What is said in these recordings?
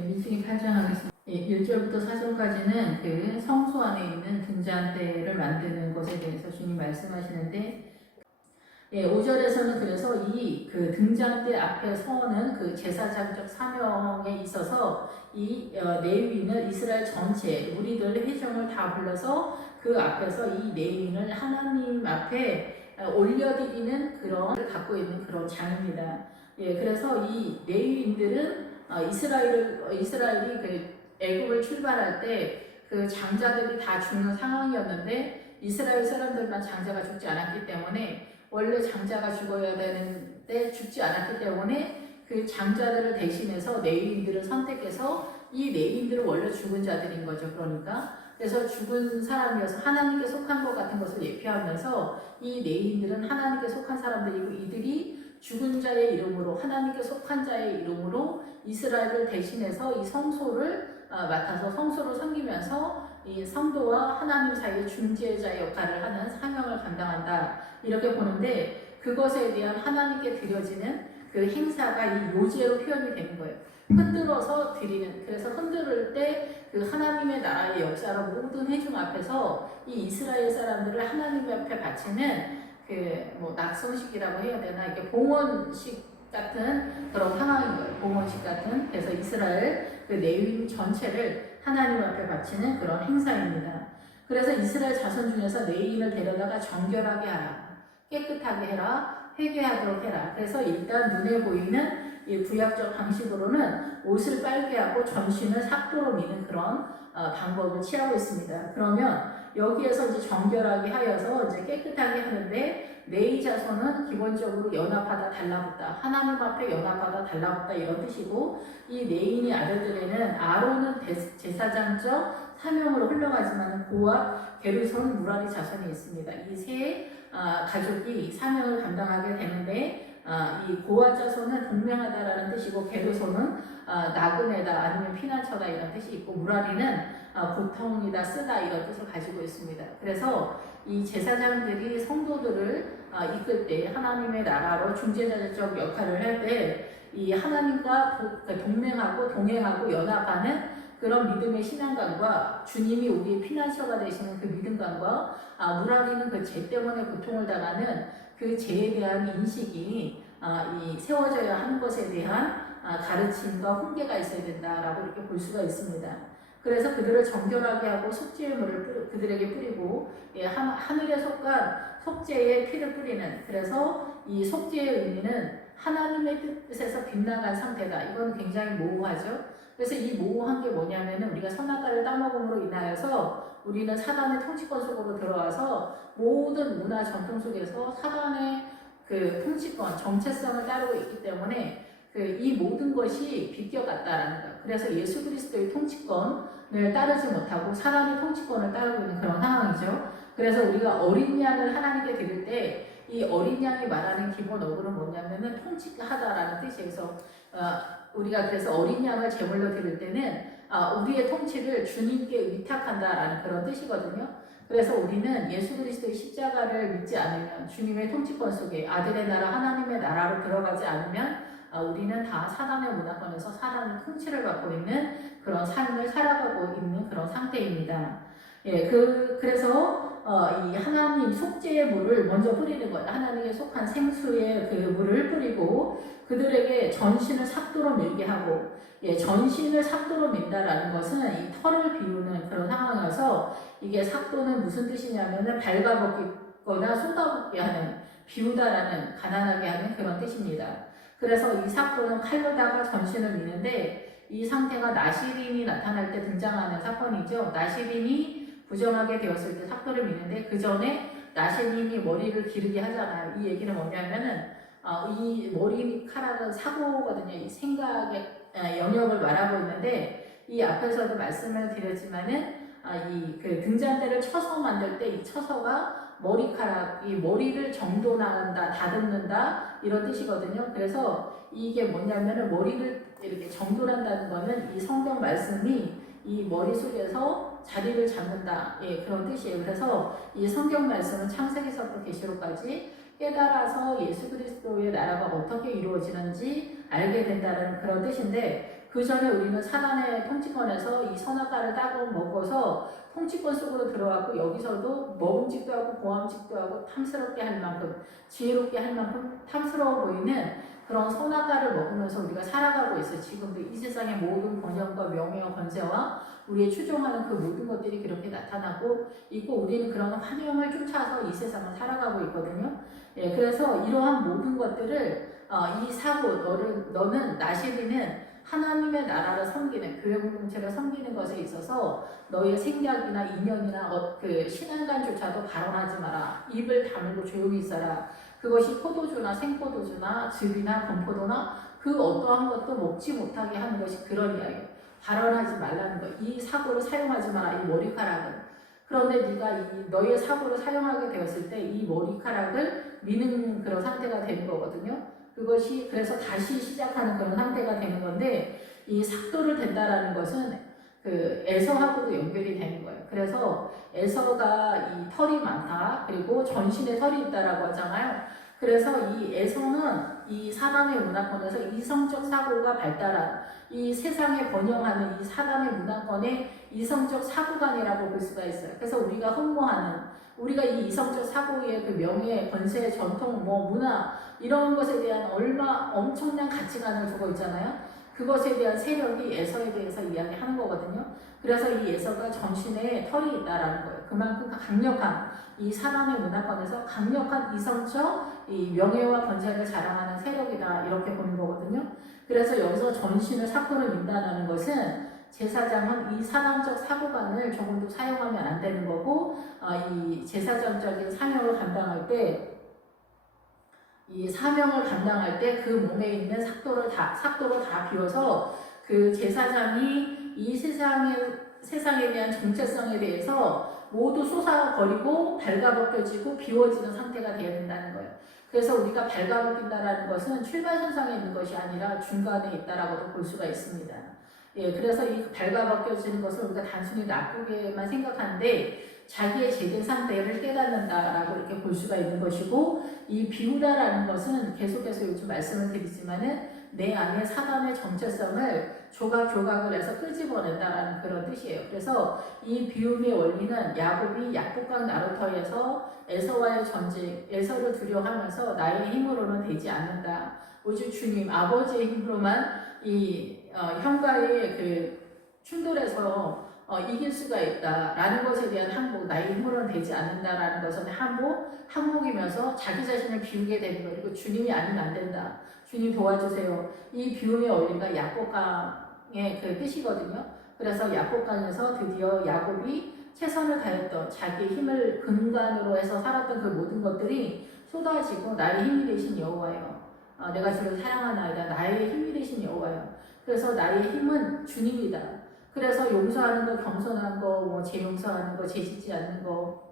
민수기 8장 하겠습니다. 1절부터 4절까지는 그 성소 안에 있는 등잔대를 만드는 것에 대해서 주님 말씀하시는데 5절에서는 그래서 이 그 등잔대 앞에 서는 그 제사장적 사명에 있어서 이 레위인을 이스라엘 전체 무리들 회중을 다 불러서 그 앞에서 이 레위인을 하나님 앞에 올려드리는 그런 걸 갖고 있는 그런 장입니다. 그래서 이 레위인들은 이스라엘이 그 애굽을 출발할 때 그 장자들이 다 죽는 상황이었는데 이스라엘 사람들만 장자가 죽지 않았기 때문에 원래 장자가 죽어야 되는데 죽지 않았기 때문에 그 장자들을 대신해서 레위인들을 선택해서 이 레위인들은 원래 죽은 자들인 거죠. 그러니까 그래서 죽은 사람이어서 하나님께 속한 것 같은 것을 예표하면서 이 레위인들은 하나님께 속한 사람들이고 이들이 죽은 자의 이름으로 하나님께 속한 자의 이름으로 이스라엘을 대신해서 이 성소를 맡아서 성소를 섬기면서 이 성도와 하나님 사이의 중재자 역할을 하는 사명을 감당한다 이렇게 보는데 그것에 대한 하나님께 드려지는 그 행사가 이 요제로 표현이 되는 거예요. 흔들어서 드리는 그래서 흔들을 때 그 하나님의 나라의 역사로 모든 회중 앞에서 이 이스라엘 사람들을 하나님 앞에 바치는 그 뭐 낙성식이라고 해야 되나 이렇게 봉헌식 같은 그런 상황인 거예요. 봉헌식 같은 그래서 이스라엘 그 레위인 전체를 하나님 앞에 바치는 그런 행사입니다. 그래서 이스라엘 자손 중에서 레위인을 데려다가 정결하게 하라, 깨끗하게 해라, 회개하도록 해라. 그래서 일단 눈에 보이는 이 구약적 방식으로는 옷을 빨게 하고 전신을 삭도로 미는 그런 방법을 취하고 있습니다. 그러면 여기에서 이제 정결하게 하여서 이제 깨끗하게 하는데 레위 자손은 기본적으로 연합하다 달라붙다 하나님 앞에 연합하다 달라붙다 이런 뜻이고 이 레위인의 아들들에는 아론은 제사장적 사명으로 흘러가지만 고아 게르손 무라리 자손이 있습니다. 이 세 가족이 사명을 감당하게 되는데 이 고아 자손은 동명하다라는 뜻이고 게르손은 나그네다 아니면 피난처다 이런 뜻이 있고 무라리는 고통이다 쓰다 이런 뜻을 가지고 있습니다. 그래서 이 제사장들이 성도들을 이끌 때 하나님의 나라로 중재자적 역할을 할 때 이 하나님과 동맹하고 동행하고 연합하는 그런 믿음의 신앙감과 주님이 우리의 피난처가 되시는 그 믿음감과 무라리는 그 죄 때문에 고통을 당하는 그 죄에 대한 인식이 이 세워져야 하는 것에 대한 가르침과 훈계가 있어야 된다라고 이렇게 볼 수가 있습니다. 그래서 그들을 정결하게 하고 속죄의 물을 그들에게 뿌리고 하늘에 속한 속죄의 피를 뿌리는 그래서 이 속죄의 의미는 하나님의 뜻에서 빗나간 상태다. 이건 굉장히 모호하죠. 그래서 이 모호한 게 뭐냐면은 우리가 선악과를 따먹음으로 인하여서 우리는 사단의 통치권 속으로 들어와서 모든 문화 전통 속에서 사단의 그 통치권, 정체성을 따르고 있기 때문에 이 모든 것이 비껴갔다라는 거예요. 그래서 예수 그리스도의 통치권을 따르지 못하고 사단의 통치권을 따르고 있는 그런 상황이죠. 그래서 우리가 어린 양을 하나님께 드릴 때 이 어린 양이 말하는 기본 어구는 뭐냐면은 통치하다라는 뜻이에서 우리가 그래서 어린 양을 제물로 드릴 때는 우리의 통치를 주님께 위탁한다라는 그런 뜻이거든요. 그래서 우리는 예수 그리스도의 십자가를 믿지 않으면 주님의 통치권 속에 아들의 나라 하나님의 나라로 들어가지 않으면 우리는 다 사단의 문화권에서 사단의 통치를 받고 있는 그런 삶을 살아가고 있는 그런 상태입니다. 그래서 이 하나님 속죄의 물을 먼저 뿌리는 거예요. 하나님께 속한 생수의 그 물을 뿌리고 그들에게 전신을 삭도로 밀게 하고 전신을 삭도로 민다라는 것은 이 털을 비우는 그런 상황이어서 이게 삭도는 무슨 뜻이냐면은 발가벗기거나 쏟아붓게 하는 비우다라는 가난하게 하는 그런 뜻입니다. 그래서 이 삭도는 칼로다가 전신을 미는데 이 상태가 나시림이 나타날 때 등장하는 사건이죠. 나시림이 부정하게 되었을 때 삭도를 미는데 그 전에 나시림이 머리를 기르게 하잖아요. 이 얘기는 뭐냐면은 이 머리카락은 사고거든요. 이 생각의 영역을 말하고 있는데 이 앞에서도 말씀을 드렸지만은 이 그 등잔대를 쳐서 만들 때 이 쳐서가 머리카락, 이 머리를 정돈한다, 다듬는다 이런 뜻이거든요. 그래서 이게 뭐냐면은 머리를 이렇게 정돈한다는 거는 이 성경 말씀이 이 머릿속에서 자리를 잡는다 그런 뜻이에요. 그래서 이 성경 말씀은 창세기서부터 계시록까지 깨달아서 예수 그리스도의 나라가 어떻게 이루어지는지 알게 된다는 그런 뜻인데 그 전에 우리는 사단의 통치권에서 이 선악과를 따고 먹어서 통치권 속으로 들어왔고 여기서도 먹음직도 하고 보암직도 하고 탐스럽게 할 만큼 지혜롭게 할 만큼 탐스러워 보이는 그런 선악과를 먹으면서 우리가 살아가고 있어요. 지금도 이 세상의 모든 번영과 명예와 권세와 우리의 추종하는 그 모든 것들이 그렇게 나타나고 있고 우리는 그런 환영을 쫓아서 이 세상을 살아가고 있거든요. 예, 그래서 이러한 모든 것들을 이 사고 너는 나시리는 하나님의 나라를 섬기는 교회 공동체를 섬기는 것에 있어서 너의 생각이나 인연이나 그 신앙관조차도 발언하지 마라. 입을 다물고 조용히 있어라. 그것이 포도주나 생포도주나 즙이나 건포도나 그 어떠한 것도 먹지 못하게 하는 것이 그런 이야기예요. 발언하지 말라는 거. 이 사고를 사용하지 마라. 이 머리카락은. 그런데 네가 너의 사고를 사용하게 되었을 때 이 머리카락을 미는 그런 상태가 되는 거거든요. 그것이 그래서 다시 시작하는 그런 상태가 되는 건데 이 삭도를 된다라는 것은 그 에서하고도 연결이 되는 거예요. 그래서 에서가 이 털이 많다. 그리고 전신에 털이 있다라고 하잖아요. 그래서 이 에서는 이 사단의 문화권에서 이성적 사고가 발달한 이 세상에 번영하는 이 사단의 문화권의 이성적 사고관이라고 볼 수가 있어요. 그래서 우리가 흠모하는 우리가 이 이성적 사고의 그 명예, 권세, 전통, 문화 이런 것에 대한 엄청난 가치관을 두고 있잖아요. 그것에 대한 세력이 에서에 대해서 이야기하는 거거든요. 그래서 이 에서가 전신에 털이 있다라는 거예요. 그만큼 강력한 이 사람의 문화권에서 강력한 이성적 이 명예와 권세를 자랑하는 세력이다 이렇게 보는 거거든요. 그래서 여기서 전신을 삭도로 민다는 것은 제사장은 이 사람적 사고관을 조금도 사용하면 안 되는 거고 이 제사장적인 사명을 감당할 때 이 사명을 감당할 때 그 몸에 있는 삭도로 다 비워서 그 제사장이 이 세상에 대한 정체성에 대해서 모두 쏟아버리고 발가벗겨지고 비워지는 상태가 되어야 된다는 거예요. 그래서 우리가 발가벗긴다라는 것은 출발선상에 있는 것이 아니라 중간에 있다라고도 볼 수가 있습니다. 예, 그래서 이 발가벗겨지는 것을 우리가 단순히 나쁘게만 생각하는데 자기의 제된 상태를 깨닫는다라고 이렇게 볼 수가 있는 것이고 이 비우다라는 것은 계속해서 요즘 말씀을 드리지만은 내 안에 사단의 정체성을 조각조각을 해서 끄집어낸다라는 그런 뜻이에요. 그래서 이 비움의 원리는 야곱이 약복강 나루터에서 에서와의 전쟁, 에서를 두려워하면서 나의 힘으로는 되지 않는다. 오직 주님, 아버지의 힘으로만 이 형과의 그 충돌에서 이길 수가 있다라는 것에 대한 항복, 나의 힘으로는 되지 않는다라는 것은 항복이면서 자기 자신을 비우게 되는 거예요. 그리고 주님이 아니면 안 된다. 주님 도와주세요. 이 비움의 원리가 약복강의 그 뜻이거든요. 그래서 약복강에서 드디어 야곱이 최선을 다했던 자기의 힘을 근간으로 해서 살았던 그 모든 것들이 쏟아지고 나의 힘이 되신 여호와예요. 내가 주를 사랑하나이다. 나의 힘이 되신 여호와예요. 그래서 나의 힘은 주님이다. 그래서 용서하는 거, 겸손한 거, 재용서하는 거, 재짓지 않는 거,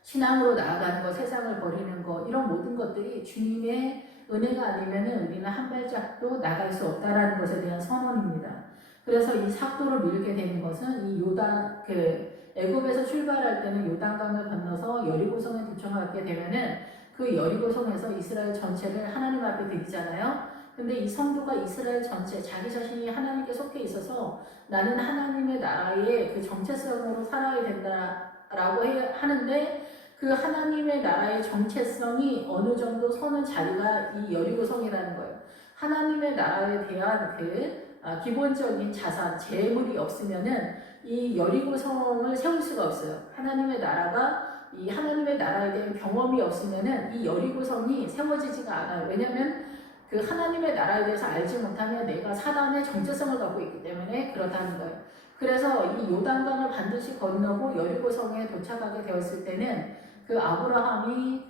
신앙으로 나아가는 거, 세상을 버리는 거, 이런 모든 것들이 주님의 은혜가 아니면은 우리는 한 발짝도 나갈 수 없다라는 것에 대한 선언입니다. 그래서 이 삭도를 밀게 되는 것은 이 애굽에서 출발할 때는 요단강을 건너서 여리고성에 도착하게 되면은 그 여리고성에서 이스라엘 전체를 하나님 앞에 드리잖아요. 근데 이 성도가 이스라엘 전체, 자기 자신이 하나님께 속해 있어서 나는 하나님의 나라의 그 정체성으로 살아야 된다라고 하는데 그 하나님의 나라의 정체성이 어느 정도 서는 자리가 이 여리고성이라는 거예요. 하나님의 나라에 대한 기본적인 자산, 재물이 없으면은 이 여리고성을 세울 수가 없어요. 하나님의 나라에 대한 경험이 없으면은 이 여리고성이 세워지지가 않아요. 왜냐하면 그 하나님의 나라에 대해서 알지 못하면 내가 사단의 정체성을 갖고 있기 때문에 그렇다는 거예요. 그래서 이 요단강을 반드시 건너고 여리고성에 도착하게 되었을 때는 그 아브라함이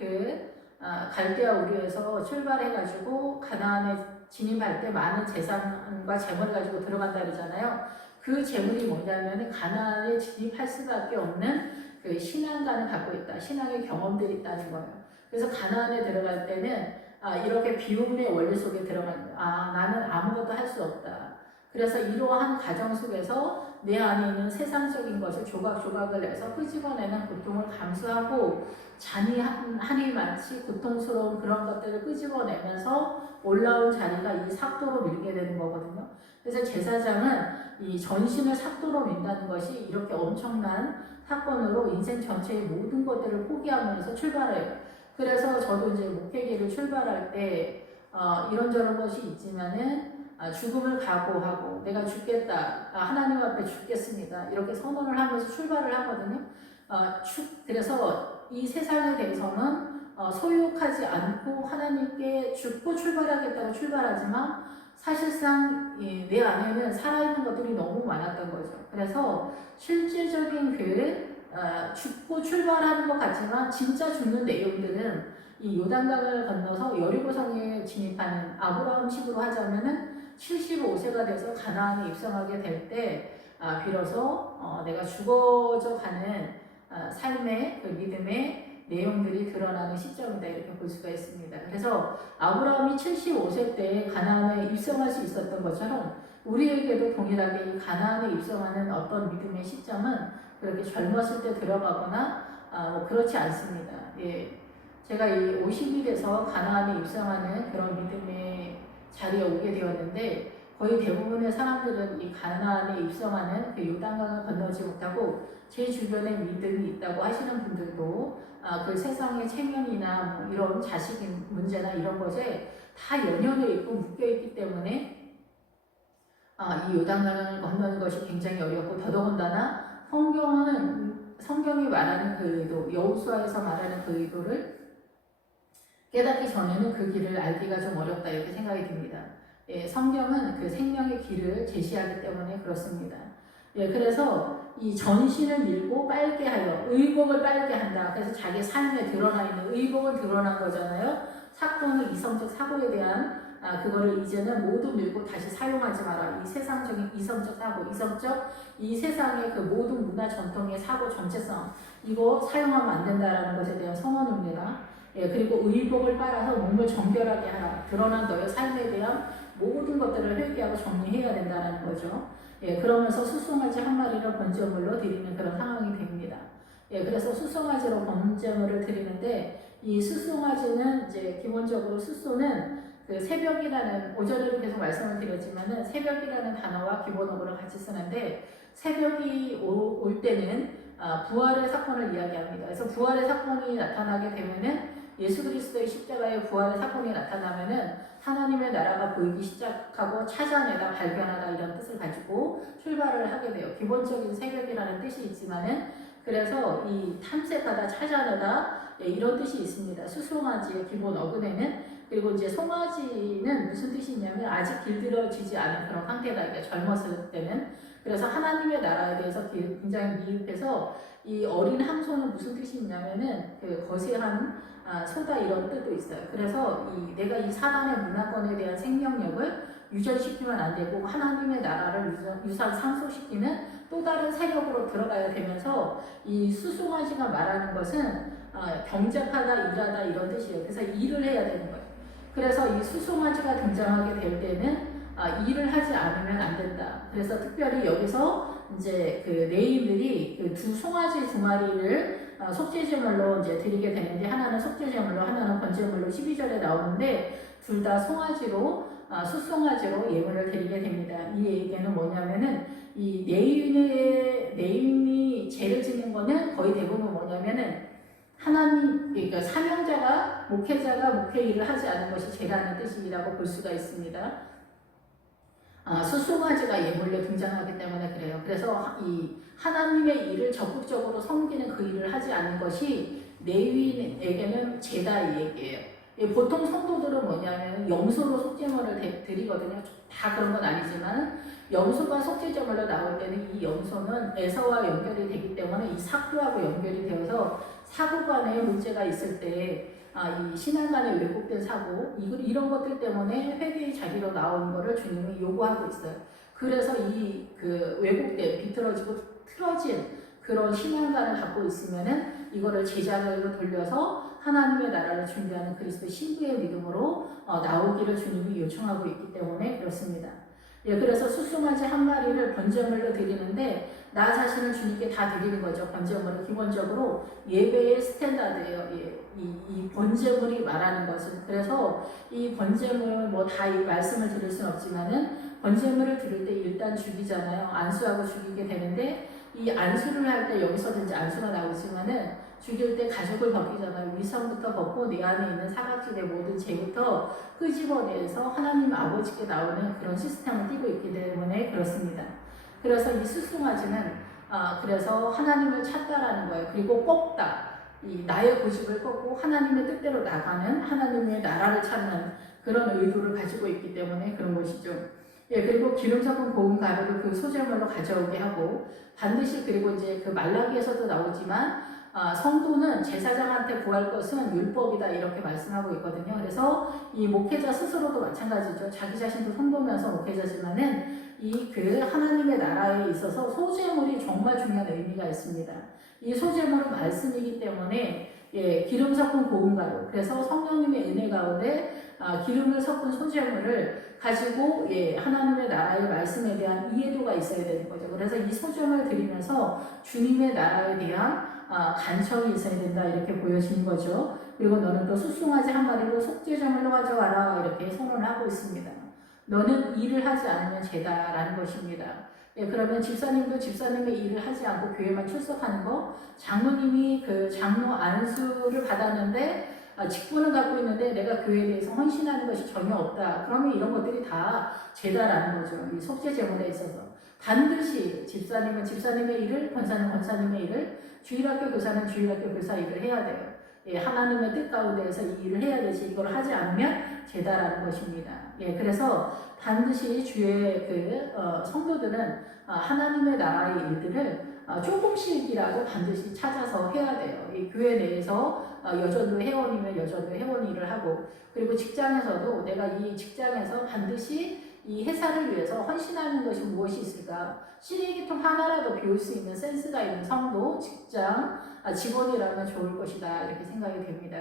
갈대아 우르에서 출발해가지고 가나안에 진입할 때 많은 재산과 재물을 가지고 들어간다 그러잖아요. 그 재물이 뭐냐면 가나안에 진입할 수밖에 없는 그 신앙관을 갖고 있다. 신앙의 경험들이 있다는 거예요. 그래서 가나안에 들어갈 때는 이렇게 비움의 원리 속에 들어가는 나는 아무것도 할 수 없다. 그래서 이러한 과정 속에서 내 안에 있는 세상적인 것을 조각조각을 해서 끄집어내는 고통을 감수하고 잔인하니 마치 고통스러운 그런 것들을 끄집어내면서 올라온 자리가 이 삭도로 밀게 되는 거거든요. 그래서 제사장은 이 전신을 삭도로 민다는 것이 이렇게 엄청난 사건으로 인생 전체의 모든 것들을 포기하면서 출발해요. 그래서 저도 이제 목회기를 출발할 때 이런저런 것이 있지만은 죽음을 각오하고 내가 죽겠다, 하나님 앞에 죽겠습니다, 이렇게 선언을 하면서 출발을 하거든요. 그래서 이 세상에 대해서는 소유하지 않고 하나님께 죽고 출발하겠다고 출발하지만 사실상 내 안에는 살아있는 것들이 너무 많았던 거죠. 그래서 실질적인 죽고 출발하는 것 같지만 진짜 죽는 내용들은 이 요단강을 건너서 여리고성에 진입하는 아브라함식으로 하자면은 75세가 돼서 가나안에 입성하게 될 때 비로소 내가 죽어져 가는 삶의 그 믿음의 내용들이 드러나는 시점이다, 이렇게 볼 수가 있습니다. 그래서 아브라함이 75세 때 가나안에 입성할 수 있었던 것처럼 우리에게도 동일하게 이 가나안에 입성하는 어떤 믿음의 시점은 그렇게 젊었을 때 들어가거나 뭐 그렇지 않습니다. 예, 제가 이 50이 돼서 가나안에 입성하는 그런 믿음의 자리에 오게 되었는데 거의 대부분의 사람들은 이 가나안에 입성하는 그 요단강을 건너지 못하고 제 주변에 믿음이 있다고 하시는 분들도 그 세상의 체면이나 뭐 이런 자식 문제나 이런 것에 다 연연해 있고 묶여 있기 때문에 이 요단강을 건너는 것이 굉장히 어렵고, 더더군다나 성경이 말하는 그 의도, 여호수아에서 말하는 그 의도를 깨닫기 전에는 그 길을 알기가 좀 어렵다, 이렇게 생각이 듭니다. 예, 성경은 그 생명의 길을 제시하기 때문에 그렇습니다. 예, 그래서 이 전신을 밀고 빨게 하여, 의복을 빨게 한다. 그래서 자기 삶에 드러나 있는 의복은 드러난 거잖아요. 사건의 이성적 사고에 대한 그거를 이제는 모두 밀고 다시 사용하지 마라. 이 세상적인 이성적 사고, 이 세상의 그 모든 문화 전통의 사고 전체성, 이거 사용하면 안 된다라는 것에 대한 선언입니다. 예, 그리고 의복을 빨아서 몸을 정결하게 하라. 드러난 너의 삶에 대한 모든 것들을 회개하고 정리해야 된다는 거죠. 예, 그러면서 수송아지 한 마리를 번제물로 드리는 그런 상황이 됩니다. 예, 그래서 수송아지로 번제물을 드리는데, 이 수송아지는 이제 기본적으로 수소는 그 새벽이라는, 오전에도 계속 말씀을 드렸지만은 새벽이라는 단어와 기본어구를 같이 쓰는데, 새벽이 올 때는 부활의 사건을 이야기합니다. 그래서 부활의 사건이 나타나게 되면은, 예수 그리스도의 십자가의 부활의 사건이 나타나면은 하나님의 나라가 보이기 시작하고 찾아내다, 발견하다, 이런 뜻을 가지고 출발을 하게 돼요. 기본적인 새벽이라는 뜻이 있지만은, 그래서 이 탐색하다, 찾아내다, 이런 뜻이 있습니다. 수송아지의 기본 어근에는. 그리고 이제 송아지는 무슨 뜻이 있냐면 아직 길들여지지 않은 그런 상태다, 그러니까 젊었을 때는. 그래서 하나님의 나라에 대해서 굉장히 미흡해서 이 어린 함소는 무슨 뜻이 있냐면은 그 거세한 소다, 이런 뜻도 있어요. 그래서 내가 이 사단의 문화권에 대한 생명력을 유전시키면 안 되고 하나님의 나라를 유산 상속시키는 또 다른 세력으로 들어가야 되면서, 이 수송아지가 말하는 것은 경작하다, 일하다, 이런 뜻이에요. 그래서 일을 해야 되는 거예요. 그래서 이 수송아지가 등장하게 될 때는 일을 하지 않으면 안 된다. 그래서 특별히 여기서 이제 그 레위인들이 그 두 송아지 두 마리를 속죄제물로 이제 드리게 되는데, 하나는 속죄제물로, 하나는 번제물로 12절에 나오는데, 둘 다 송아지로, 수송아지로 예물을 드리게 됩니다. 이 얘기는 뭐냐면은, 이 레위인이 죄를 짓는 거는 거의 대부분 뭐냐면은, 그러니까 사명자가, 목회자가 목회 일을 하지 않은 것이 죄라는 뜻이라고 볼 수가 있습니다. 수송아지가 예물로 등장하기 때문에 그래요. 그래서 이 하나님의 일을 적극적으로 섬기는 그 일을 하지 않는 것이 레위인에게는 죄다, 이 얘기예요. 보통 성도들은 뭐냐면 염소로 속죄물을 드리거든요. 다 그런 건 아니지만 염소가 속죄제물로 나올 때는 이 염소는 에서와 연결이 되기 때문에 이 사구하고 연결이 되어서 사구 간에 문제가 있을 때 이 신앙 간에 왜곡된 사고, 이런 것들 때문에 회개의 자리로 나오는 것을 주님이 요구하고 있어요. 그래서 그 왜곡된, 비틀어지고 틀어진 그런 신앙관을 갖고 있으면은 이거를 제자들로 돌려서 하나님의 나라를 준비하는 그리스도 신부의 믿음으로 나오기를 주님이 요청하고 있기 때문에 그렇습니다. 예, 그래서 수송아지 한 마리를 번제물로 드리는데, 나 자신을 주님께 다 드리는 거죠. 번제물은 기본적으로 예배의 스탠다드예요. 예, 이 번제물이 말하는 것은. 그래서 이 번제물 뭐 다 이 말씀을 드릴 수는 없지만은 번제물을 드릴 때 일단 죽이잖아요. 안수하고 죽이게 되는데 이 안수를 할 때 여기서도 이제 안수가 나오지만은 죽일 때 가죽을 벗기잖아요. 위선부터 벗고 내 안에 있는 사각지대 모든 죄부터 끄집어내서 하나님 아버지께 나오는 그런 시스템을 띄고 있기 때문에 그렇습니다. 그래서 이 수송아지는 그래서 하나님을 찾다라는 거예요. 그리고 꺾다. 이 나의 고집을 꺾고 하나님의 뜻대로 나가는 하나님의 나라를 찾는 그런 의도를 가지고 있기 때문에 그런 것이죠. 예, 그리고 기름 섞은 고운 가루를 그 소재물로 가져오게 하고 반드시 그리고 이제 그 말라기에서도 나오지만 성도는 제사장한테 구할 것은 율법이다 이렇게 말씀하고 있거든요. 그래서 이 목회자 스스로도 마찬가지죠. 자기 자신도 성도면서 목회자지만은 이 그 하나님의 나라에 있어서 소재물이 정말 중요한 의미가 있습니다. 이 소재물은 말씀이기 때문에 예, 기름 섞은 고운 가루. 그래서 성령님의 은혜 가운데 기름을 섞은 소재물을 가지고 예, 하나님의 나라의 말씀에 대한 이해도가 있어야 되는 거죠. 그래서 이 소재물을 드리면서 주님의 나라에 대한 간청이 있어야 된다 이렇게 보여지는 거죠. 그리고 너는 또 수송아지 한 마리로 속죄제물로 가져와라 이렇게 선언을 하고 있습니다. 너는 일을 하지 않으면 죄다라는 것입니다. 예, 그러면 집사님도 집사님의 일을 하지 않고 교회만 출석하는 거, 장로님이 그 장로 안수를 받았는데 직분을 갖고 있는데 내가 교회에 대해서 헌신하는 것이 전혀 없다. 그러면 이런 것들이 다 죄다라는 거죠. 이 속죄제물에 있어서 반드시 집사님은 집사님의 일을, 권사는 권사님의 일을, 주일학교 교사는 주일학교 교사 일을 해야 돼요. 예, 하나님의 뜻 가운데에서 이 일을 해야 되지 이걸 하지 않으면 죄다라는 것입니다. 예, 그래서 반드시 주의 성도들은 하나님의 나라의 일들을 조금씩이라도 반드시 찾아서 해야 돼요. 이 교회 내에서 여전도 회원이면 여전도 회원 일을 하고 그리고 직장에서도 내가 이 직장에서 반드시 이 회사를 위해서 헌신하는 것이 무엇이 있을까? 쓰레기통 하나라도 비울 수 있는 센스가 있는 성도, 직장, 직원이라면 좋을 것이다 이렇게 생각이 됩니다.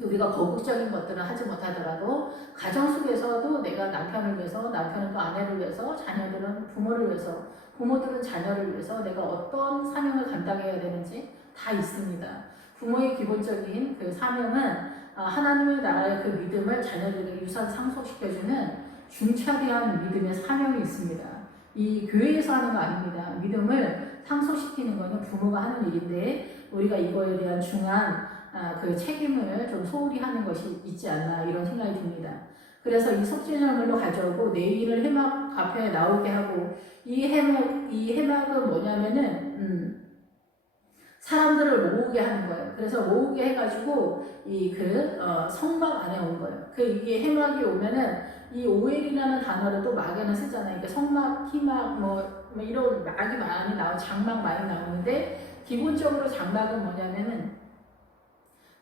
우리가 거국적인 것들은 하지 못하더라도 가정 속에서도 내가 남편을 위해서, 남편은 또 아내를 위해서, 자녀들은 부모를 위해서, 부모들은 자녀를 위해서 내가 어떤 사명을 감당해야 되는지 다 있습니다. 부모의 기본적인 그 사명은 하나님의 나라의 그 믿음을 자녀들에게 유산 상속시켜주는 중차대한 믿음의 사명이 있습니다. 이 교회에서 하는 거 아닙니다. 믿음을 상속시키는 것은 부모가 하는 일인데 우리가 이거에 대한 중요한 그 책임을 좀 소홀히 하는 것이 있지 않나 이런 생각이 듭니다. 그래서 이 속죄제물로 가져오고 내 일을 회막 앞에 나오게 하고 이 회막은 뭐냐면은 사람들을 모으게 하는 거예요. 그래서 모으게 해가지고 성막 안에 온 거예요. 이게 해막이 오면은 이 오엘이라는 단어를 또 막에는 쓰잖아요. 그러니까 성막, 희막 뭐 이런 막이 많이 장막 많이 나오는데 기본적으로 장막은 뭐냐면은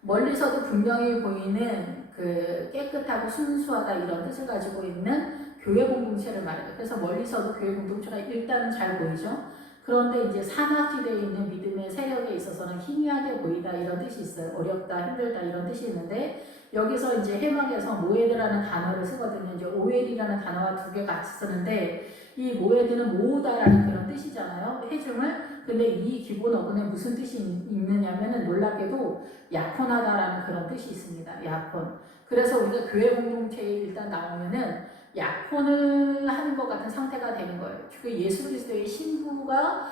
멀리서도 분명히 보이는 그 깨끗하고 순수하다 이런 뜻을 가지고 있는 교회 공동체를 말해요. 그래서 멀리서도 교회 공동체가 일단은 잘 보이죠. 그런데 이제 사막지대에 있는 믿음의 세력에 있어서는 희미하게 보이다 이런 뜻이 있어요. 어렵다, 힘들다 이런 뜻이 있는데 여기서 이제 해막에서 모에드라는 단어를 쓰거든요. 이제 오엘이라는 단어와 두 개 같이 쓰는데 이 모에드는 모으다라는 그런 뜻이잖아요. 해중을. 근데 이 기본 어근에 무슨 뜻이 있느냐면은 놀랍게도 약혼하다라는 그런 뜻이 있습니다. 약혼. 그래서 우리가 교회 공동체에 일단 나오면은 약혼을 하는 것 같은 상태가 되는 거예요. 그 예수 그리스도의 신부가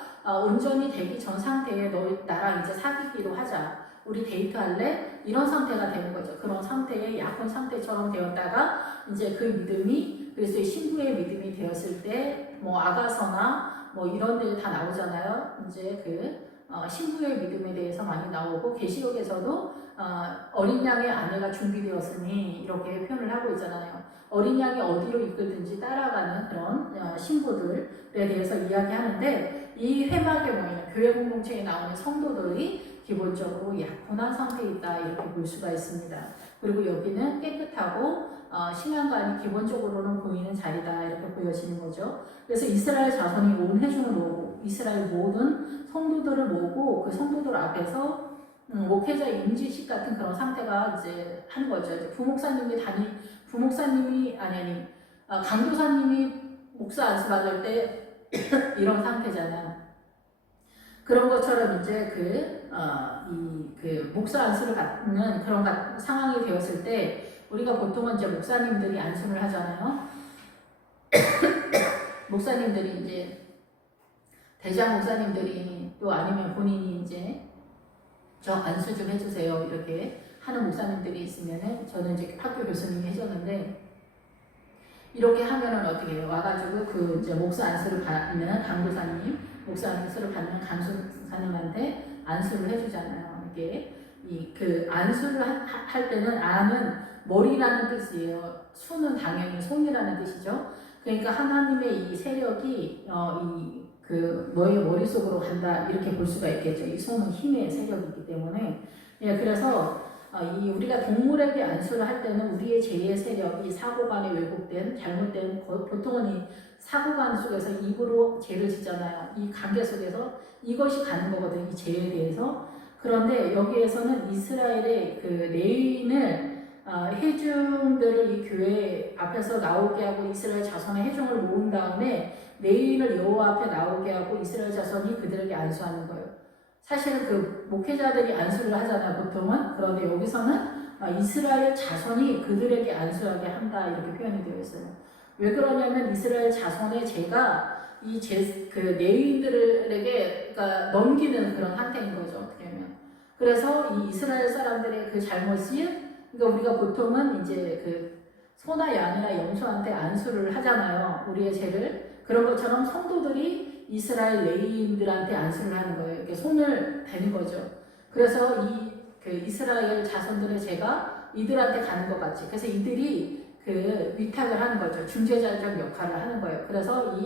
온전히 되기 전 상태에 나랑 이제 사귀기로 하자. 우리 데이트할래? 이런 상태가 되는 거죠. 그런 상태에 약혼 상태처럼 되었다가 이제 그 믿음이 그리스도의 신부의 믿음이 되었을 때 뭐 아가서나 뭐 이런 데 다 나오잖아요. 이제 신부의 믿음에 대해서 많이 나오고 계시록에서도 어린 양의 아내가 준비되었으니 이렇게 표현을 하고 있잖아요. 어린 양이 어디로 이끌든지 따라가는 그런 신부들에 대해서 이야기하는데 이 회막에 모이는 교회 공동체에 나오는 성도들이 기본적으로 약혼한 상태에 있다 이렇게 볼 수가 있습니다. 그리고 여기는 깨끗하고 신앙관이 기본적으로는 보이는 자리다 이렇게 보여지는 거죠. 그래서 이스라엘 자손이 온 회중을 모으고 이스라엘 모든 성도들을 모으고 그 성도들 앞에서 목회자 임지식 같은 그런 상태가 이제 하는 거죠. 이제 강도사님이 목사 안수 받을 때 이런 상태잖아요. 그런 것처럼 이제 목사 안수를 받는 그런 상황이 되었을 때 우리가 보통은 이제 목사님들이 안수를 하잖아요. 목사님들이 이제 대장 목사님들이 또 아니면 본인이 이제 저 안수 좀 해주세요 이렇게 하는 목사님들이 있으면은 저는 이제 학교 교수님이 해줬는데 이렇게 하면은 어떻게 해요? 와가지고 그 이제 목사 안수를 받는 강도사님, 목사 안수를 받는 강도사님한테 안수를 해주잖아요. 이게 그 안수를 할 때는 안은 머리라는 뜻이에요. 수는 당연히 손이라는 뜻이죠. 그러니까 하나님의 이 세력이 너의 머릿속으로 간다 이렇게 볼 수가 있겠죠. 이 손은 힘의 세력이기 때문에. 예, 그래서 우리가 동물에게 안수를 할 때는 우리의 죄의 세력이 사고관에 왜곡된 잘못된 보통은 이 사고관 속에서 입으로 죄를 짓잖아요. 이 관계 속에서 이것이 가는 거거든요. 이 죄에 대해서. 그런데 여기에서는 이스라엘의 그 레위인을 회중들을 이 교회 앞에서 나오게 하고 이스라엘 자손의 회중을 모은 다음에 레위인을 여호와 앞에 나오게 하고 이스라엘 자손이 그들에게 안수하는 거예요. 사실은 그 목회자들이 안수를 하잖아요, 보통은. 그런데 여기서는 이스라엘 자손이 그들에게 안수하게 한다 이렇게 표현이 되어 있어요. 왜 그러냐면 이스라엘 자손의 죄가 그 레위인들에게 그러니까 넘기는 그런 상태인 거죠, 어떻게 하면. 그래서 이 이스라엘 사람들의 그 잘못이 그러니까 우리가 보통은 이제 그 소나 양이나 염소한테 안수를 하잖아요. 우리의 죄를. 그런 것처럼 성도들이 이스라엘 레위인들한테 안수를 하는 거예요. 이렇게 손을 대는 거죠. 그래서 그 이스라엘 자손들의 죄가 이들한테 가는 것 같이. 그래서 이들이 그 위탁을 하는 거죠. 중재자적 역할을 하는 거예요. 그래서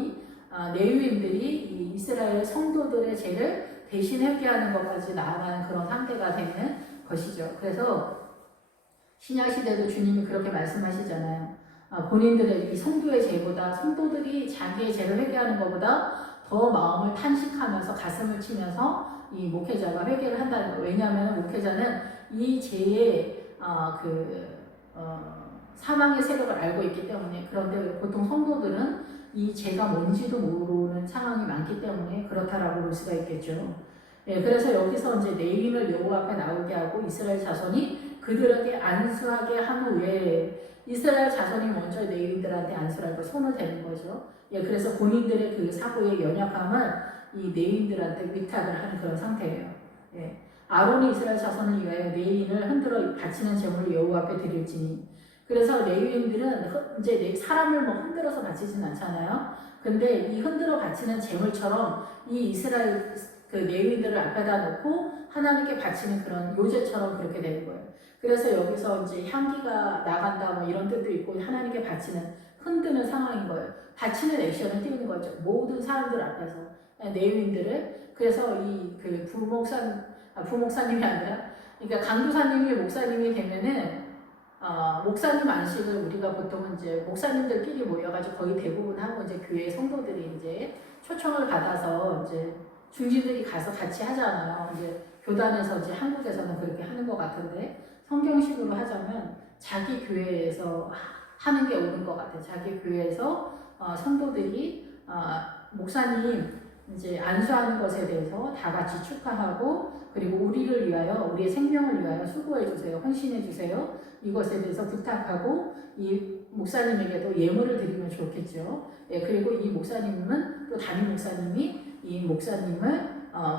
레위인들이 이 이스라엘 성도들의 죄를 대신 회개하는 것까지 나아가는 그런 상태가 되는 것이죠. 그래서 신약시대도 주님이 그렇게 말씀하시잖아요. 본인들의 이 성도의 죄보다 성도들이 자기의 죄를 회개하는 것보다 더 마음을 탄식하면서 가슴을 치면서 이 목회자가 회개를 한다는 거예요. 왜냐하면 목회자는 이 죄의 사망의 세력을 알고 있기 때문에. 그런데 보통 성도들은 이 죄가 뭔지도 모르는 상황이 많기 때문에 그렇다라고 볼 수가 있겠죠. 예, 그래서 여기서 이제 레위인을 여호와 앞에 나오게 하고 이스라엘 자손이 그들에게 안수하게 한 후에 이스라엘 자손이 먼저 레위인들한테 안수를 하고 손을 대는 거죠. 예, 그래서 본인들의 그 사고의 연약함을 이 레위인들한테 위탁을 하는 그런 상태예요. 예. 아론이 이스라엘 자손을 위하여 레위인을 흔들어 바치는 제물을 여호와 앞에 드릴지니. 그래서 레위인들은 이제 사람을 뭐 흔들어서 바치진 않잖아요. 근데 이 흔들어 바치는 제물처럼 이 이스라엘 그 레위인들을 앞에다 놓고 하나님께 바치는 그런 요제처럼 그렇게 되는 거예요. 그래서 여기서 이제 향기가 나간다 뭐 이런 뜻도 있고 하나님께 바치는 흔드는 상황인 거예요. 바치는 액션을 띄우는 거죠. 모든 사람들 앞에서 레위인들을. 그래서 이 그 부목사님이 아니라 그러니까 강도사님이 목사님이 되면은 목사님 안식을 우리가 보통은 이제 목사님들끼리 모여가지고 거의 대부분 하고 이제 교회 성도들이 이제 초청을 받아서 이제 중진들이 가서 같이 하잖아요. 이제 교단에서 이제 한국에서는 그렇게 하는 것 같은데 성경식으로 하자면 자기 교회에서 하는 게 옳은 것 같아요. 자기 교회에서 성도들이 목사님 이제 안수하는 것에 대해서 다 같이 축하하고 그리고 우리를 위하여 우리의 생명을 위하여 수고해 주세요. 헌신해 주세요. 이것에 대해서 부탁하고 이 목사님에게도 예물을 드리면 좋겠죠. 예, 그리고 이 목사님은 또 담임 목사님이 이 목사님을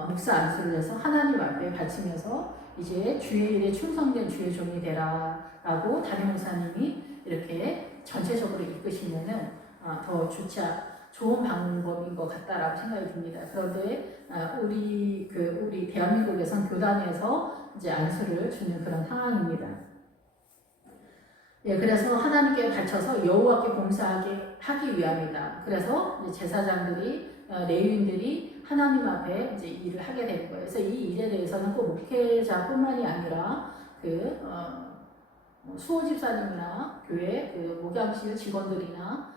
목사 안수를 해서 하나님 앞에 바치면서 이제 주의 일에 충성된 주의 종이 되라라고 담임 목사님이 이렇게 전체적으로 이끄시면은 더 좋은 방법인 것 같다라고 생각이 듭니다. 그런데 우리 대한민국에선 교단에서 이제 안수를 주는 그런 상황입니다. 예, 그래서 하나님께 바쳐서 여호와께 봉사하게 하기 위함이다. 그래서 이제 제사장들이 레위인들이 하나님 앞에 이제 일을 하게 되는 거예요. 그래서 이 일에 대해서는 꼭 목회자뿐만이 아니라 수호 집사님이나 교회 목양실 직원들이나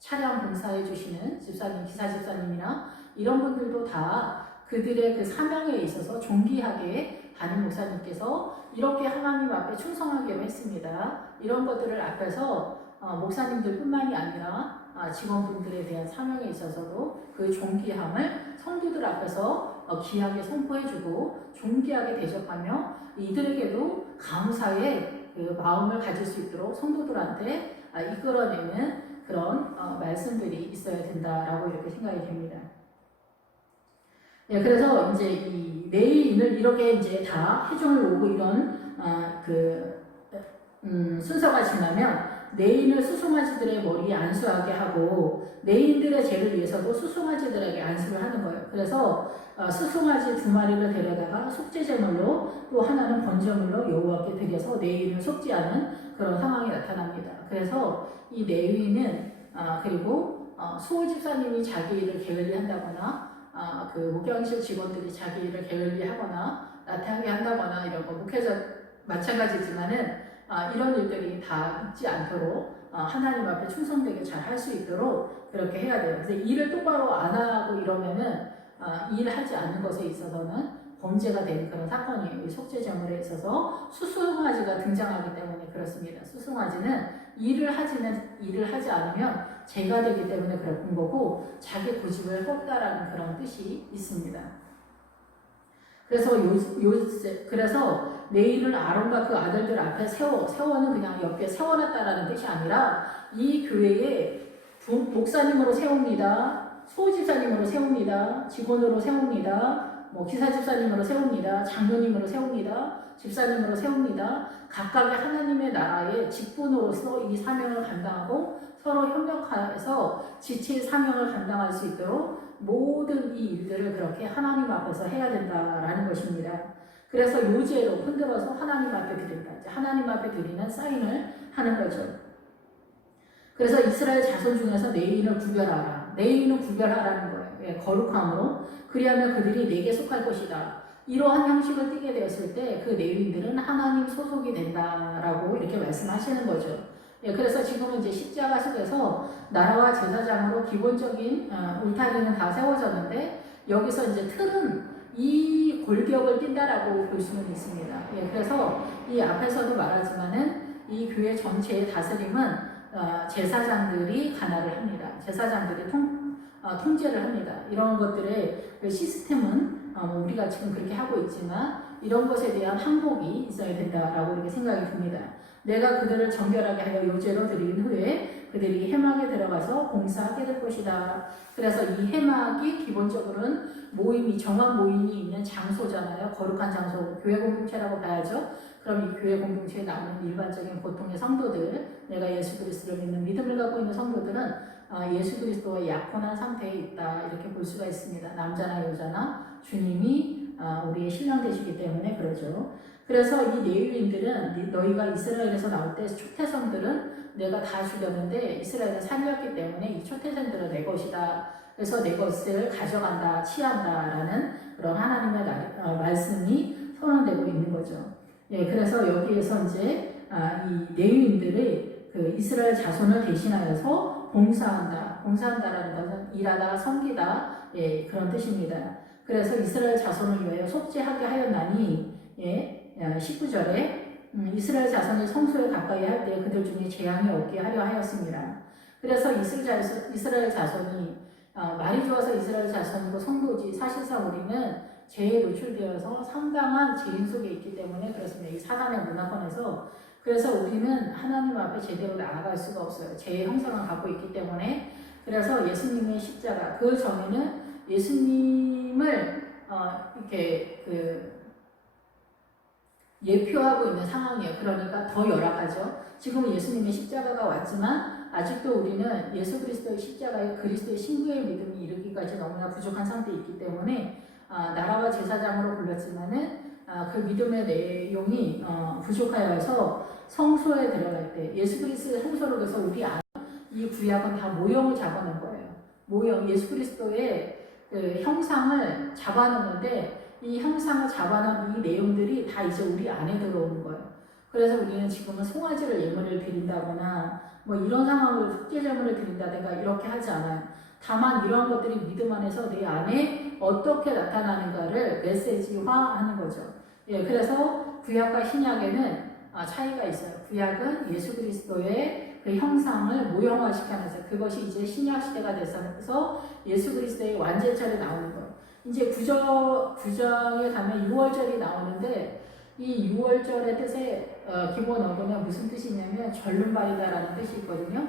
차량 봉사해 주시는 집사님, 기사 집사님이나 이런 분들도 다 그들의 그 사명에 있어서 존귀하게 담임 목사님께서 이렇게 하나님 앞에 충성하기로 했습니다. 이런 것들을 앞에서 목사님들뿐만이 아니라 직원분들에 대한 사명에 있어서도 그 존귀함을 성도들 앞에서 귀하게 선포해주고 존귀하게 대접하며 이들에게도 감사의 그 마음을 가질 수 있도록 성도들한테 이끌어내는 그런 말씀들이 있어야 된다라고 이렇게 생각이 됩니다. 예, 그래서 이제 이 내인을 이렇게 이제 다 회중을 오고 이런 순서가 지나면 내인을 수송아지들의 머리에 안수하게 하고 내인들의 죄를 위해서도 수송아지들에게 안수를 하는 거예요. 그래서 수송아지 2마리를 데려다가 속죄제물로 또 하나는 번제물로 여호와께 드려서 내인을 속죄하는 그런 상황이 나타납니다. 그래서 이 레위인은 그리고 수호 집사님이 자기 일을 게을리한다거나 그 목양실 직원들이 자기 일을 게을리하거나 나태하게 한다거나 이런 거 목회자 마찬가지지만은 이런 일들이 다 있지 않도록 하나님 앞에 충성되게 잘 할 수 있도록 그렇게 해야 돼요. 그래서 일을 똑바로 안 하고 이러면은 일하지 않는 것에 있어서는 범죄가 되는 그런 사건이에요. 이 속죄제물에 있어서 수송아지가 등장하기 때문에 그렇습니다. 수송아지는 일을 하지 않으면 죄가 되기 때문에 그런 거고 자기 고집을 꺾다라는 그런 뜻이 있습니다. 그래서 내일은 아론과 그 아들들 앞에 세워는 그냥 옆에 세워놨다라는 뜻이 아니라 이 교회에 목사님으로 세웁니다. 소집사님으로 세웁니다. 직원으로 세웁니다. 기사 집사님으로 세웁니다. 장로님으로 세웁니다. 집사님으로 세웁니다. 각각의 하나님의 나라의 직분으로서 이 사명을 감당하고 서로 협력해서 지체의 사명을 감당할 수 있도록 모든 이 일들을 그렇게 하나님 앞에서 해야 된다라는 것입니다. 그래서 요제로 흔들어서 하나님 앞에 드린다. 하나님 앞에 드리는 사인을 하는 거죠. 그래서 이스라엘 자손 중에서 내인을 구별하라. 내인은 구별하라는 거예요. 예, 거룩함으로. 그리하면 그들이 내게 속할 것이다. 이러한 형식을 띠게 되었을 때 그 레위인들은 하나님 소속이 된다라고 이렇게 말씀하시는 거죠. 예, 그래서 지금은 이제 십자가 속에서 나라와 제사장으로 기본적인 울타리는 다 세워졌는데 여기서 이제 틀은 이 골격을 띈다라고 볼 수는 있습니다. 예, 그래서 이 앞에서도 말하지만은 이 교회 전체의 다스림은 제사장들이 관할을 합니다. 제사장들이 통제를 합니다. 이런 것들의 그 시스템은 우리가 지금 그렇게 하고 있지만 이런 것에 대한 항복이 있어야 된다라고 이렇게 생각이 듭니다. 내가 그들을 정결하게 하여 요제로 드린 후에 그들이 회막에 들어가서 공사하게 될 것이다. 그래서 이 회막이 기본적으로는 정한 모임이 있는 장소잖아요. 거룩한 장소, 교회 공동체라고 봐야죠. 그럼 이 교회 공동체에 나오는 일반적인 보통의 성도들, 내가 예수 그리스도를 믿는 믿음을 갖고 있는 성도들은 예수 그리스도의 약혼한 상태에 있다 이렇게 볼 수가 있습니다. 남자나 여자나 주님이 우리의 신랑 되시기 때문에 그러죠. 그래서 이 레위인들은 너희가 이스라엘에서 나올 때 초태성들은 내가 다 죽였는데 이스라엘은 살렸기 때문에 이 초태생들은 내 것이다. 그래서 내 것을 가져간다, 취한다라는 그런 하나님의 말씀이 선언되고 있는 거죠. 예, 그래서 여기에서 이제 이 레위인들의 그 이스라엘 자손을 대신하여서 봉사한다라는 것은 일하다, 섬기다, 예, 그런 뜻입니다. 그래서 이스라엘 자손을 위하여 속죄하게 하였나니, 예, 19절에 이스라엘 자손이 성소에 가까이 할 때 그들 중에 재앙이 없게 하려 하였습니다. 그래서 이스라엘 자손이 말이 좋아서 이스라엘 자손이고 성도지 사실상 우리는 죄에 노출되어서 상당한 죄인 속에 있기 때문에 그렇습니다. 이 사단의 문화권에서 그래서 우리는 하나님 앞에 제대로 나아갈 수가 없어요. 죄의 형상을 갖고 있기 때문에 그래서 예수님의 십자가 그 전에는 예수님을 이렇게 예표하고 있는 상황이에요. 그러니까 더 열악하죠. 지금 예수님의 십자가가 왔지만 아직도 우리는 예수 그리스도의 십자가에 그리스도의 신부의 믿음이 이르기까지 너무나 부족한 상태에 있기 때문에 나라와 제사장으로 불렀지만은 그 믿음의 내용이 부족하여서 성소에 들어갈 때 예수 그리스도의 성소로 해서 우리 안에 이 구약은 다 모형을 잡아놓은 거예요. 모형 예수 그리스도의 그 형상을 잡아놓은 건데 이 형상을 잡아놓은 이 내용들이 다 이제 우리 안에 들어오는 거예요. 그래서 우리는 지금은 송아지를 예물을 드린다거나 뭐 이런 상황으로 속죄제물을 드린다든가 이렇게 하지 않아요. 다만 이런 것들이 믿음 안에서 내 안에 어떻게 나타나는가를 메시지화하는 거죠. 예, 그래서 구약과 신약에는 차이가 있어요. 구약은 예수 그리스도의 그 형상을 모형화시켜서 그것이 이제 신약 시대가 돼서 예수 그리스도의 완제절이 나오는 거예요. 이제 구정에 가면 6월절이 나오는데 이 6월절의 뜻의 기본 어근은 무슨 뜻이 있냐면 절름발이다라는 뜻이 있거든요.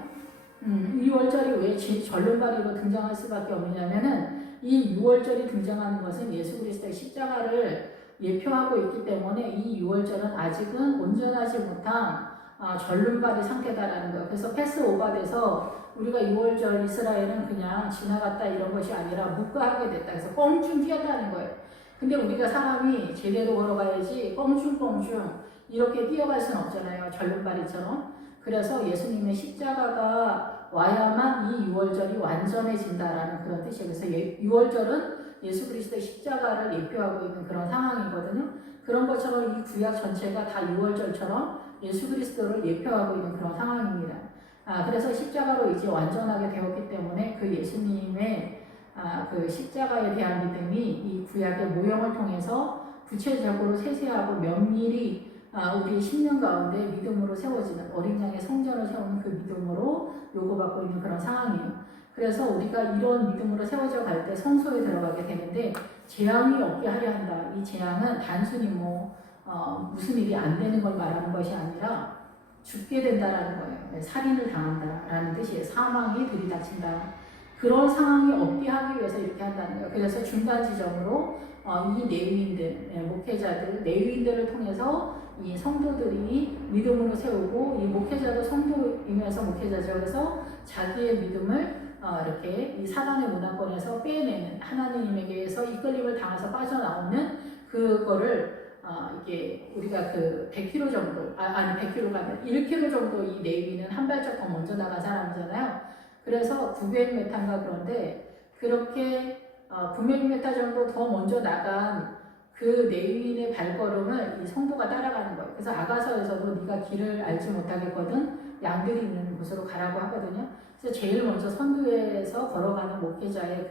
6월절이 왜 절름발이로 등장할 수밖에 없느냐면은 이 6월절이 등장하는 것은 예수 그리스도의 십자가를 예표하고 있기 때문에 이 6월절은 아직은 온전하지 못한 절름발이 상태다라는 거예요. 그래서 패스오버 돼서 우리가 6월절 이스라엘은 그냥 지나갔다 이런 것이 아니라 묵과하게 됐다. 그래서 껑충 뛰었다는 거예요. 근데 우리가 사람이 제대로 걸어가야지 껑충 이렇게 뛰어갈 수는 없잖아요. 절름발이처럼. 그래서 예수님의 십자가가 와야만 이 6월절이 완전해진다라는 그런 뜻이에요. 그래서 6월절은 예수 그리스도의 십자가를 예표하고 있는 그런 상황이거든요. 그런 것처럼 이 구약 전체가 다 6월절처럼 예수 그리스도를 예표하고 있는 그런 상황입니다. 그래서 십자가로 이제 완전하게 되었기 때문에 그 예수님의 그 십자가에 대한 믿음이 이 구약의 모형을 통해서 구체적으로 세세하고 면밀히 우리 심령 가운데 믿음으로 세워지는 어린 양의 성전을 세우는 그 믿음으로 요구받고 있는 그런 상황이에요. 그래서 우리가 이런 믿음으로 세워져 갈 때 성소에 들어가게 되는데 재앙이 없게 하려 한다. 이 재앙은 단순히 무슨 일이 안 되는 걸 말하는 것이 아니라 죽게 된다라는 거예요. 살인을 당한다라는 뜻이에요. 사망이 들이닥친다. 그런 상황이 없게 하기 위해서 이렇게 한다는 거예요. 그래서 중간 지점으로 이 레위인들, 목회자들, 레위인들을 통해서 이 성도들이 믿음으로 세우고 이 목회자도 성도이면서 목회자죠. 그래서 자기의 믿음을 이렇게 이 사단의 문화권에서 빼내는 하나님에게서 이끌림을 당해서 빠져나오는 그거를 이게 우리가 그 100km 정도, 100km가 아니라 1km 정도 이 레위는 한 발짝 더 먼저 나간 사람이잖아요. 그래서 900m인가 그런데 그렇게 900m 정도 더 먼저 나간 그 레위인의 발걸음을 이 성도가 따라가는 거예요. 그래서 아가서에서도 네가 길을 알지 못하겠거든 양들이 있는 곳으로 가라고 하거든요. 그래서 제일 먼저 선두에서 걸어가는 목회자의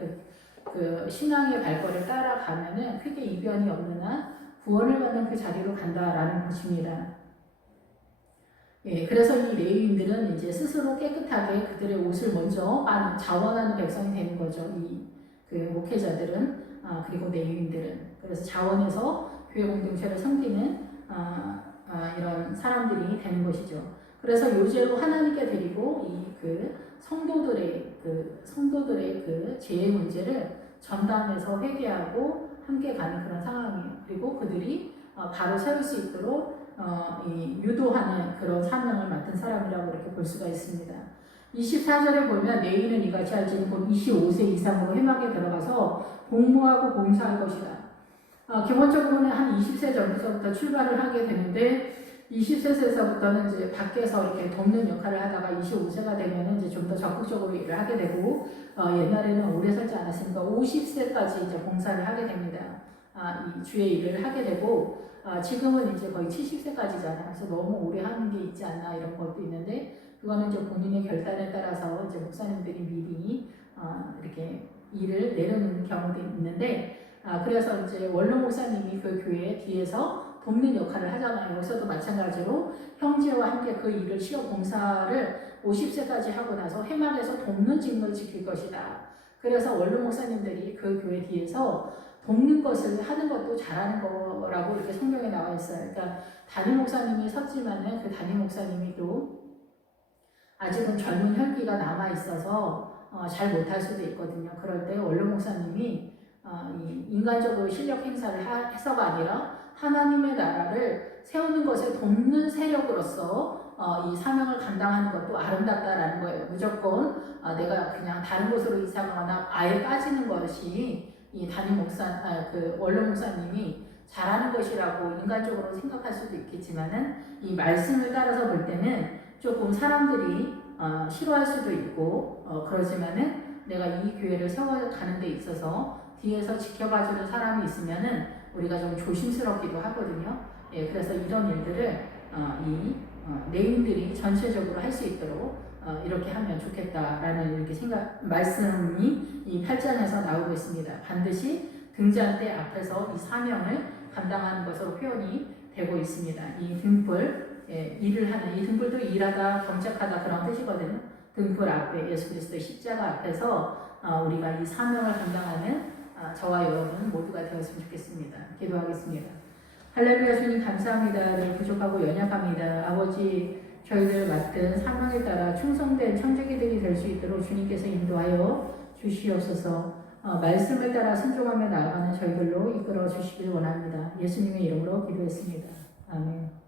그 신앙의 발걸음을 따라가면은 크게 이변이 없는 한 구원을 받는 그 자리로 간다라는 것입니다. 예, 그래서 이 레위인들은 이제 스스로 깨끗하게 그들의 옷을 먼저 자원하는 백성이 되는 거죠. 그 목회자들은 그리고 레위인들은 그래서 자원해서 교회 공동체를 섬기는 이런 사람들이 되는 것이죠. 그래서 요제로 하나님께 드리고 그 성도들의 그 죄의 문제를 전담해서 회개하고 함께 가는 그런 상황이에요. 그리고 그들이 바로 세울 수 있도록 유도하는 그런 사명을 맡은 사람이라고 이렇게 볼 수가 있습니다. 24절에 보면 레위는 이같이 할지니 곧 25세 이상으로 회막에 들어가서 복무하고 봉사할 것이다. 기본적으로는 한 20세 정도서부터 출발을 하게 되는데 20세에서부터는 이제 밖에서 이렇게 돕는 역할을 하다가 25세가 되면 이제 좀 더 적극적으로 일을 하게 되고 옛날에는 오래 살지 않았으니까 50세까지 이제 봉사를 하게 됩니다. 이 주의 일을 하게 되고 지금은 이제 거의 70세까지잖아요. 그래서 너무 오래 하는 게 있지 않나 이런 것도 있는데 그거는 이제 본인의 결단에 따라서 이제 목사님들이 미리 이렇게 일을 내려놓는 경우도 있는데 그래서 이제 원로 목사님이 그 교회 뒤에서 돕는 역할을 하잖아요. 여기서도 마찬가지로 형제와 함께 그 일을 시험 봉사를 50세까지 하고 나서 회막에서 돕는 직무를 지킬 것이다. 그래서 원로 목사님들이 그 교회 뒤에서 돕는 것을 하는 것도 잘하는 거라고 이렇게 성경에 나와 있어요. 그러니까 담임 목사님이 섰지만은 그 담임 목사님이 또 아직은 젊은 혈기가 남아 있어서 잘 못할 수도 있거든요. 그럴 때 원로 목사님이 인간적으로 실력 행사를 해서가 아니라 하나님의 나라를 세우는 것에 돕는 세력으로서 이 사명을 감당하는 것도 아름답다라는 거예요. 무조건 내가 그냥 다른 곳으로 이사가거나 아예 빠지는 것이 이 담임 그 원로 목사님이 잘하는 것이라고 인간적으로 생각할 수도 있겠지만은 이 말씀을 따라서 볼 때는 조금 사람들이 싫어할 수도 있고 그러지만은 내가 이 교회를 세워가는 데 있어서 뒤에서 지켜봐주는 사람이 있으면은 우리가 좀 조심스럽기도 하거든요. 예, 그래서 이런 일들을 레위인들이 전체적으로 할 수 있도록 이렇게 하면 좋겠다라는 이렇게 말씀이 이 8장에서 나오고 있습니다. 반드시 등잔 대 앞에서 이 사명을 감당하는 것으로 표현이 되고 있습니다. 이 등불 일을 하는, 이 등불도 일하다, 경작하다 그런 뜻이거든요. 등불 앞에 예수 그리스도의 십자가 앞에서 우리가 이 사명을 감당하는 저와 여러분 모두가 되었으면 좋겠습니다. 기도하겠습니다. 할렐루야. 주님 감사합니다. 늘 부족하고 연약합니다. 아버지, 저희들 맡은 사명에 따라 충성된 청지기들이 될 수 있도록 주님께서 인도하여 주시옵소서. 말씀을 따라 순종하며 나아가는 저희들로 이끌어 주시길 원합니다. 예수님의 이름으로 기도했습니다. 아멘.